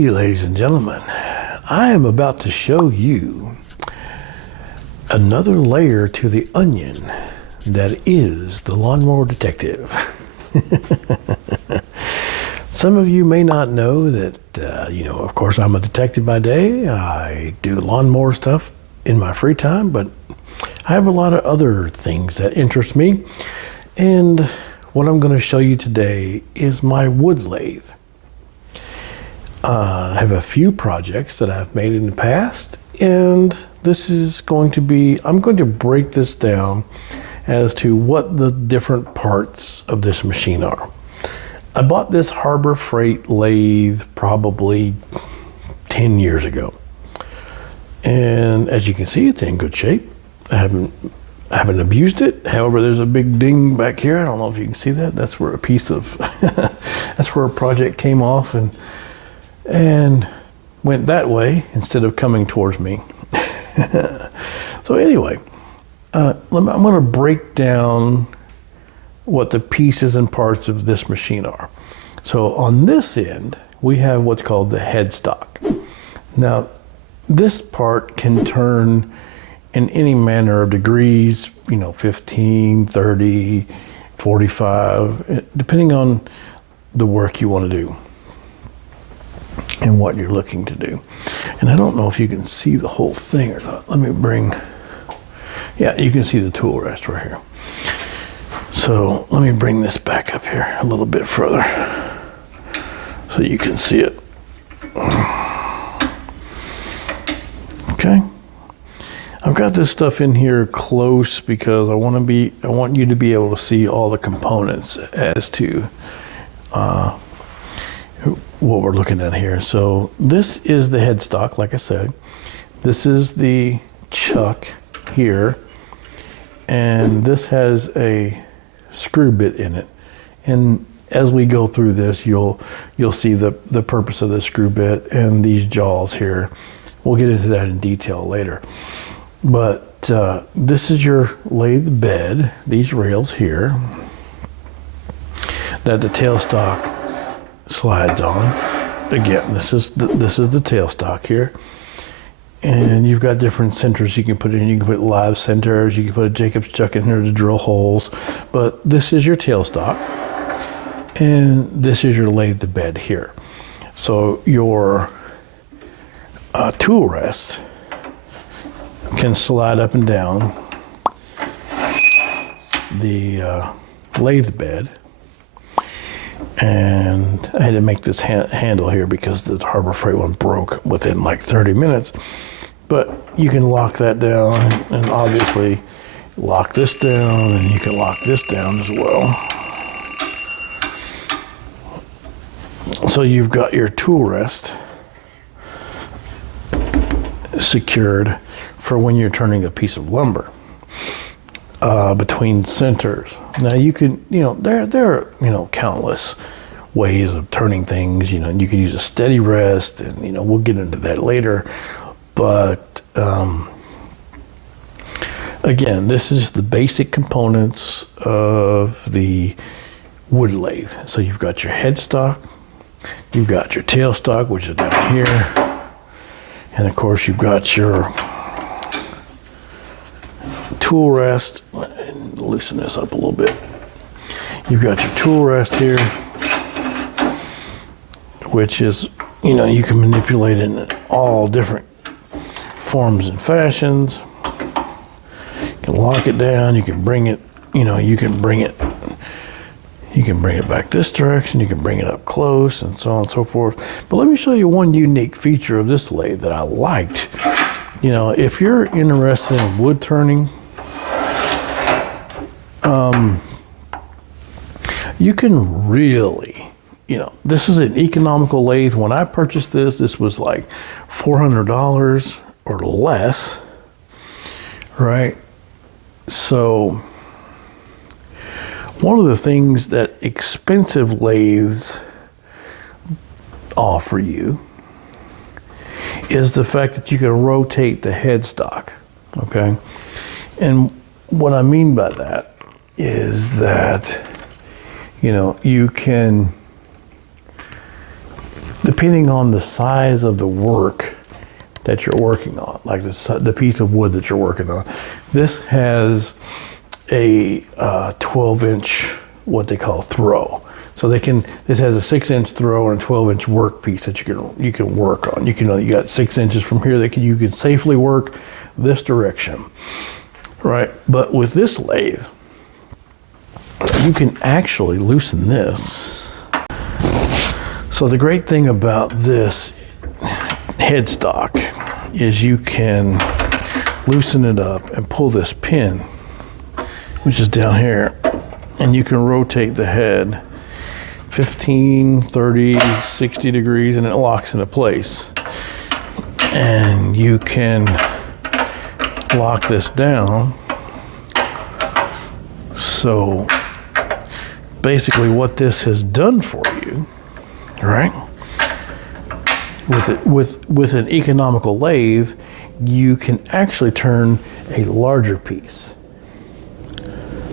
Okay, ladies and gentlemen, I am about to show you another layer to the onion that is the Lawn Mower Detective. Some of you may not know that, of course, I'm a detective by day. I do lawnmower stuff in my free time, but I have a lot of other things that interest me. And what I'm going to show you today is my wood lathe. I have a few projects that I've made in the past, and this is going to be, I'm going to break this down as to what the different parts of this machine are. I bought this Harbor Freight lathe probably 10 years ago. And as you can see, it's in good shape. I haven't abused it. However, there's a big ding back here. I don't know if you can see that. That's where a piece of, that's where a project came off and went that way instead of coming towards me. So anyway, I'm going to break down what the pieces and parts of this machine are. So on this end, we have what's called the headstock. Now, this part can turn in any manner of degrees, 15, 30, 45, depending on the work you want to do and what you're looking to do. And I don't know if you can see the whole thing or not. Let me bring, yeah, you can see the tool rest right here. So let me bring this back up here a little bit further so you can see it. Okay. I've got this stuff in here close because I want you to be able to see all the components as to what we're looking at here. So this is the headstock, like I said. This is the chuck here, and this has a screw bit in it. And as we go through this, you'll see the purpose of the screw bit and these jaws here. We'll get into that in detail later. But this is your lathe bed, these rails here that the tailstock slides on. Again, this is the tailstock here. And you've got different centers you can put in. You can put live centers, you can put a Jacob's chuck in here to drill holes. But this is your tailstock, and this is your lathe bed here. So your tool rest can slide up and down the lathe bed. And I had to make this handle here because the Harbor Freight one broke within like 30 minutes. But you can lock that down and obviously lock this down, and you can lock this down as well. So you've got your tool rest secured for when you're turning a piece of lumber between centers. Now you can, there are countless ways of turning things. You can use a steady rest, and we'll get into that later. But again, this is the basic components of the wood lathe. So you've got your headstock, you've got your tailstock, which is down here, and of course you've got your tool rest. And loosen this up a little bit. You've got your tool rest here, which is, you can manipulate in all different forms and fashions. You can lock it down, you can bring it, you can bring it back this direction, you can bring it up close, and so on and so forth. But let me show you one unique feature of this lathe that I liked. If you're interested in wood turning, you can really, this is an economical lathe. When I purchased this was like $400 or less, right? So one of the things that expensive lathes offer you is the fact that you can rotate the headstock, okay? And what I mean by that is that, you can, depending on the size of the work that you're working on, like the piece of wood that you're working on. This has a 12-inch, what they call throw. So this has a 6-inch throw and a 12-inch work piece that you can work on. You got 6 inches from here that you can safely work this direction, right? But with this lathe, you can actually loosen this. So the great thing about this headstock is you can loosen it up and pull this pin, which is down here, and you can rotate the head 15, 30, 60 degrees, and it locks into place. And you can lock this down. So basically what this has done for you, right? With an economical lathe, you can actually turn a larger piece.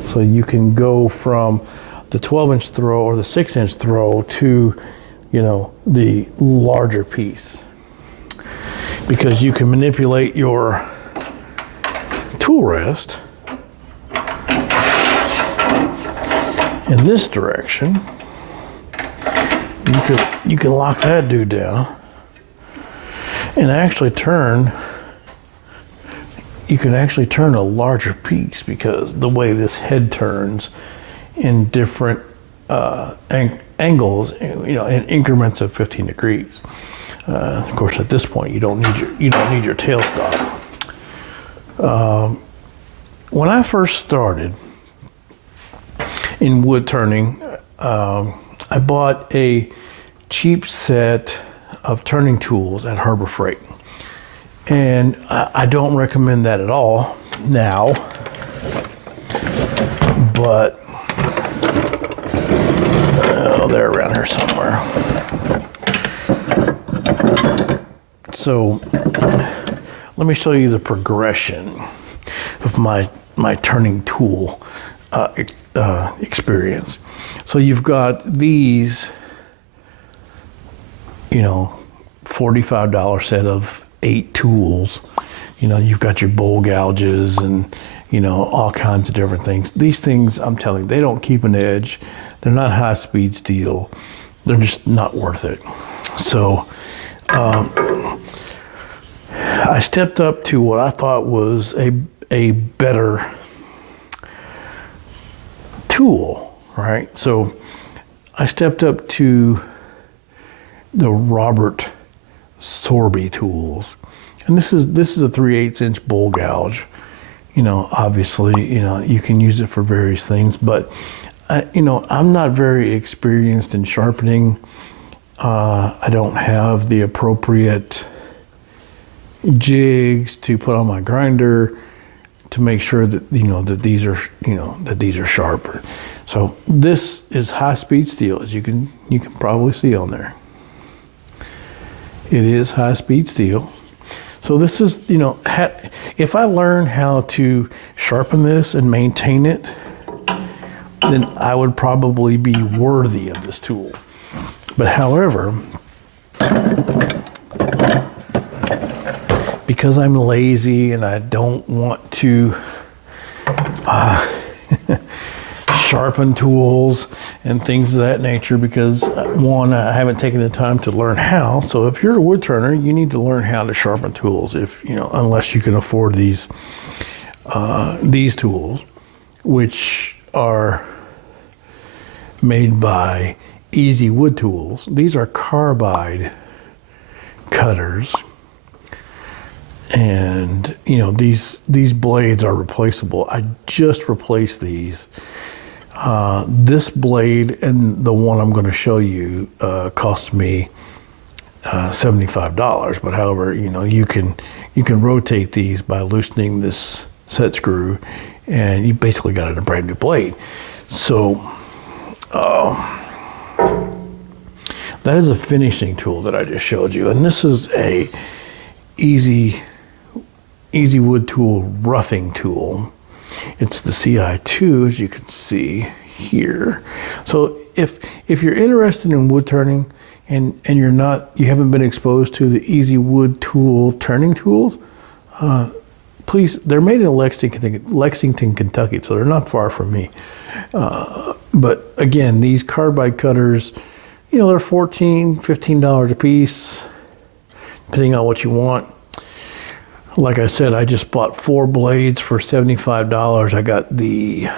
So you can go from the 12-inch throw or the 6-inch throw to, the larger piece, because you can manipulate your tool rest in this direction. You can lock that dude down and actually you can actually turn a larger piece, because the way this head turns in different angles, in increments of 15 degrees. Of course, at this point, you don't need your tailstock. When I first started in wood turning, I bought a cheap set of turning tools at Harbor Freight. And I don't recommend that at all now, but they're around here somewhere. So let me show you the progression of my turning tool experience. So you've got these, $45 set of 8 tools. You've got your bowl gouges and all kinds of different things. These things, I'm telling you, they don't keep an edge. They're not high-speed steel. They're just not worth it. So I stepped up to what I thought was a better tool, right? So I stepped up to the Robert Sorby tools, and this is a 3/8 inch bowl gouge. Obviously, you can use it for various things, but I'm not very experienced in sharpening. I don't have the appropriate jigs to put on my grinder to make sure that that these are sharper. So this is high-speed steel, as you can probably see on there. It is high-speed steel. So this is, if I learn how to sharpen this and maintain it, then I would probably be worthy of this tool. But however, because I'm lazy and I don't want to sharpen tools and things of that nature, because one, I haven't taken the time to learn how. So if you're a wood turner, you need to learn how to sharpen tools, unless you can afford these tools, which are made by Easy Wood Tools. These are carbide cutters, and these blades are replaceable. I just replaced these. This blade and the one I'm going to show you cost me $75. But however, you can rotate these by loosening this set screw, and you basically got a brand new blade. So that is a finishing tool that I just showed you, and this is a Easy Wood Tool roughing tool. It's the CI2, as you can see here. So if you're interested in wood turning, and you haven't been exposed to the Easy Wood Tool turning tools, please, they're made in Lexington, Kentucky, so they're not far from me. But again, these carbide cutters, they're $14, $15 a piece, depending on what you want. Like I said, I just bought 4 blades for $75. I got the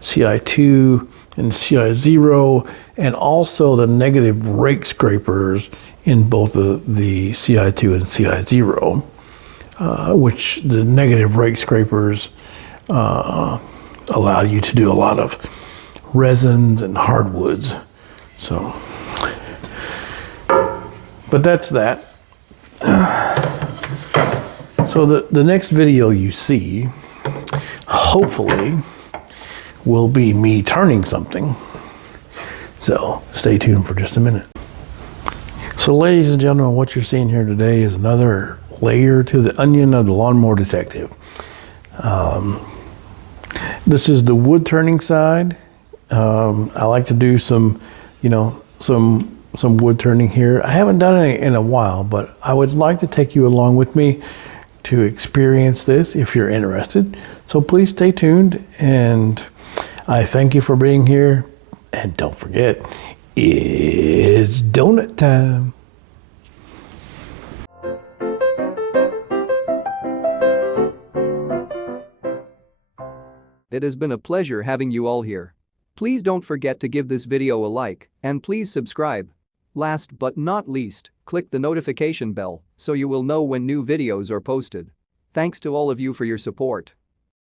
CI2 and CI0, and also the negative rake scrapers in both the CI2 and CI0, which the negative rake scrapers allow you to do a lot of resins and hardwoods. So, but that's that. So the next video you see, hopefully, will be me turning something. So stay tuned for just a minute. So ladies and gentlemen, what you're seeing here today is another layer to the onion of the Lawn Mower Detective. This is the wood turning side. I like to do some wood turning here. I haven't done it in a while, but I would like to take you along with me to experience this if you're interested. So please stay tuned, and I thank you for being here. And don't forget, it's donut time. It has been a pleasure having you all here. Please don't forget to give this video a like, and please subscribe. Last but not least, click the notification bell so you will know when new videos are posted. Thanks to all of you for your support.